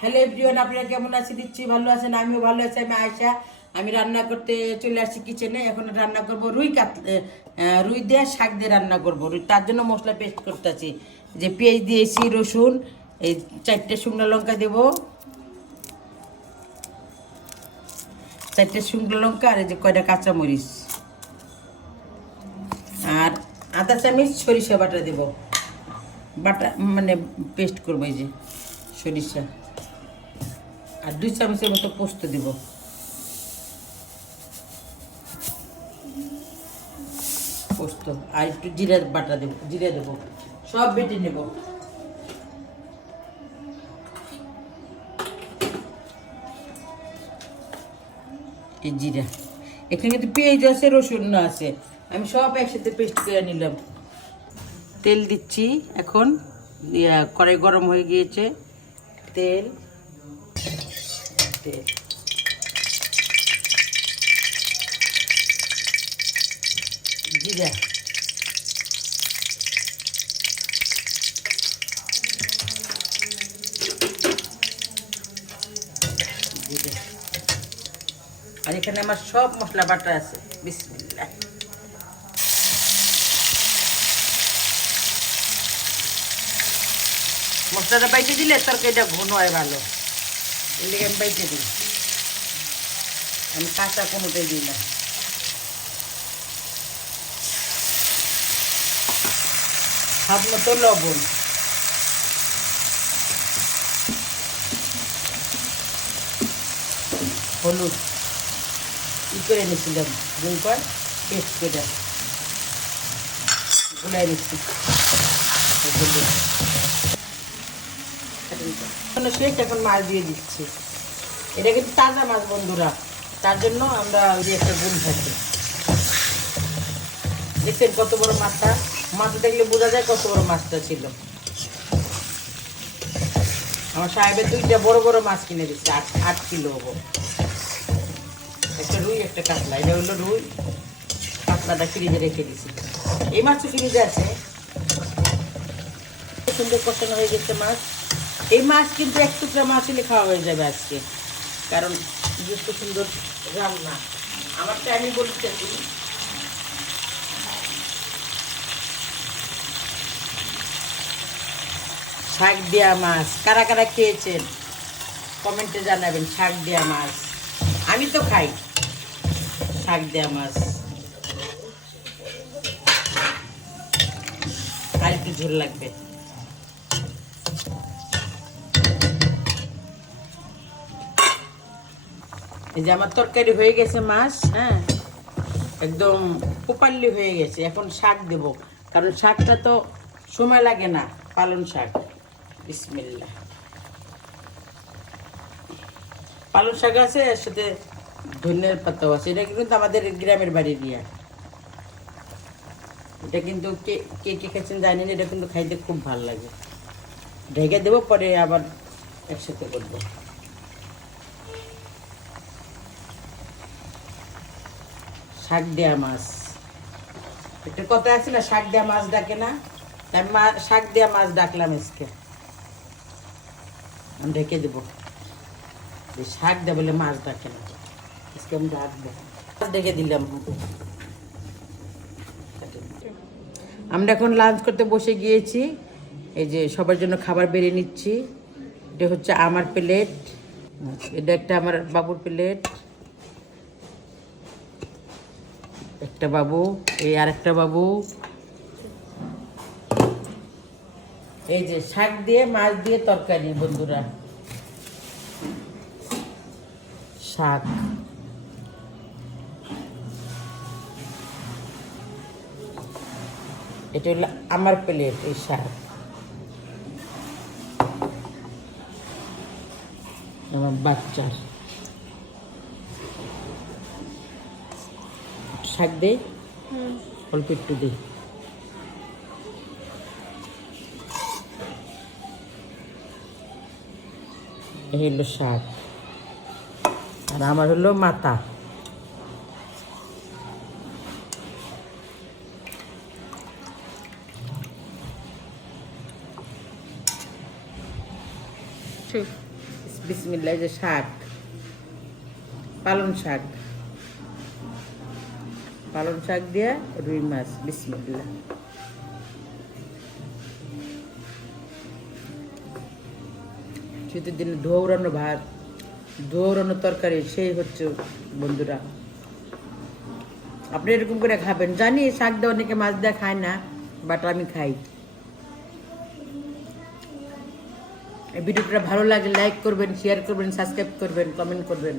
Hello everyone, আপনারা কেমন আছেন? দিচ্ছি ভালো আছেন, আমিও ভালো আছি। আমি আয়শা, আমি রান্না করতে চলে আসছি কিচেনে। এখন রান্না করব রুই দিয়ে শাক দিয়ে রান্না করব। তার জন্য মশলা পেস্ট করতেছি। যে পেঁয়াজ দিয়েছি, রসুন, এই 4টে শুকনো লঙ্কা দেব, 4টে শুকনো লঙ্কা, আর এই যে কয়টা কাঁচামরিচ, আর আধা চামচ সরিষা বাটা দেব। বাটা মানে পেস্ট করবো, এই যে সরিষা, আর 2 চামচের মতো পোস্ত দিব। পোস্ত আর একটু জিরা বাটা দেবো, জিরা দেবো, সব বেটে নেব। এই জিরা, এখানে কিন্তু পেঁয়াজ আছে, রসুন আছে, আমি সব একসাথে পেস্ট করে নিলাম। তেল দিচ্ছি এখন, কড়াই গরম হয়ে গিয়েছে। তেল তেল জিরা, জিরা, আর এখানে আমার সব মশলা বাটা আছে। বিসমিল্লাহ। মশলাটা বাইটে দিলে তরকারিটা ঘন হয় ভালো, এর লেগে আমি বাইটে দিই। আমি কাঁচা কোনোটাই দিই না। স্বাদ মতো লবণ, হলুদ করে নিয়েছিলাম, গুঁড় পেস্ট করে গুলাই নিচ্ছি। এখন মাছ দিয়ে দিচ্ছি। এটা কিন্তু তাজা মাছ বন্ধুরা, তার জন্য আমরা ওই একটা গুণ থাকি। দেখছেন কত বড় মাছটা, মাছটা দেখলে বোঝা যায় কত বড় মাছটা ছিল। আমার সাহেবের 2টা বড় বড় মাছ কিনে দিচ্ছে, 8 কিলো হবো। একটা রুই, একটা কাতলা। এটা হলো রুই, কাতলাটা ফ্রিজে রেখে দিছি। এই মাছও ফ্রিজে আছে। সুন্দর কষানো হয়ে গেছে মাছ। এই মাছ কিন্তু 1 টুকরা মাছ হলে খাওয়া হয়ে যাবে আজকে, কারণ যত সুন্দর রান্না। আমারটা আমি বলতেছি, শাক দেয়া মাছ কারা কারা খেয়েছেন কমেন্টে জানাবেন। শাক দেয়া মাছ আমি তো খাই, শাক দেয়া মাছ। আর একটু ঝোল লাগবে। এই যে আমার তরকারি হয়ে গেছে, মাছ, হ্যাঁ, একদম প্রপারলি হয়ে গেছে। এখন শাক দেব, কারণ শাকটা তো সময় লাগে না, পালং শাক। বিসমিল্লাহ। পালং শাক আছে, এর সাথে ধনিয়ার পাতাও আছে। এটা কিন্তু আমাদের গ্রামের বাড়ি দিয়া। এটা কিন্তু কে কে কে খেয়েছেন জানি না, এটা কিন্তু খাইতে খুব ভালো লাগে। ঢেকে দেবো, পরে আবার একসাথে করবো। শাক দেয়া মাছ, একটা কথা আছে না, শাক দেয়া মাছ ডাকে না, তাই শাক দেয়া মাছ ডাকলাম আজকে। আমি ঢেকে দেবো, শাক দেয়া বলে মাছ ডাকে না, আজকে আমি ডাকবো। মাছ ঢেকে দিলাম। আমরা এখন লাঞ্চ করতে বসে গিয়েছি। এই যে সবার জন্য খাবার বেড়ে নিচ্ছি। এটা হচ্ছে আমার প্লেট, এটা একটা আমার বাবুর প্লেট, একটা বাবু, এই আর একটা বাবু। এই যে শাক দিয়ে মাছ দিয়ে তরকারি বন্ধুরা, শাক। এটা হলো আমার প্লেট, এই শাক আমার বাচ্চার। শাক দে, অল্প একটু দে। এই হলো শাক, আর আমার হলো মাথা। বিসমিল্লাহ। এই যে শাক, পালং শাক, পালং শাক দিয়ে রুই মাছ, বিসমিল্লাহ। শীতের দিনে ধৌরানো ভাত, ধৌরানো তরকারি, সেই হচ্ছে বন্ধুরা। আপনি এরকম করে খাবেন। জানি শাক দিয়ে অনেকে মাছ দিয়ে খায় না, বাট আমি খাই। এই ভিডিওটা ভালো লাগে লাইক করবেন, শেয়ার করবেন, সাবস্ক্রাইব করবেন, কমেন্ট করবেন।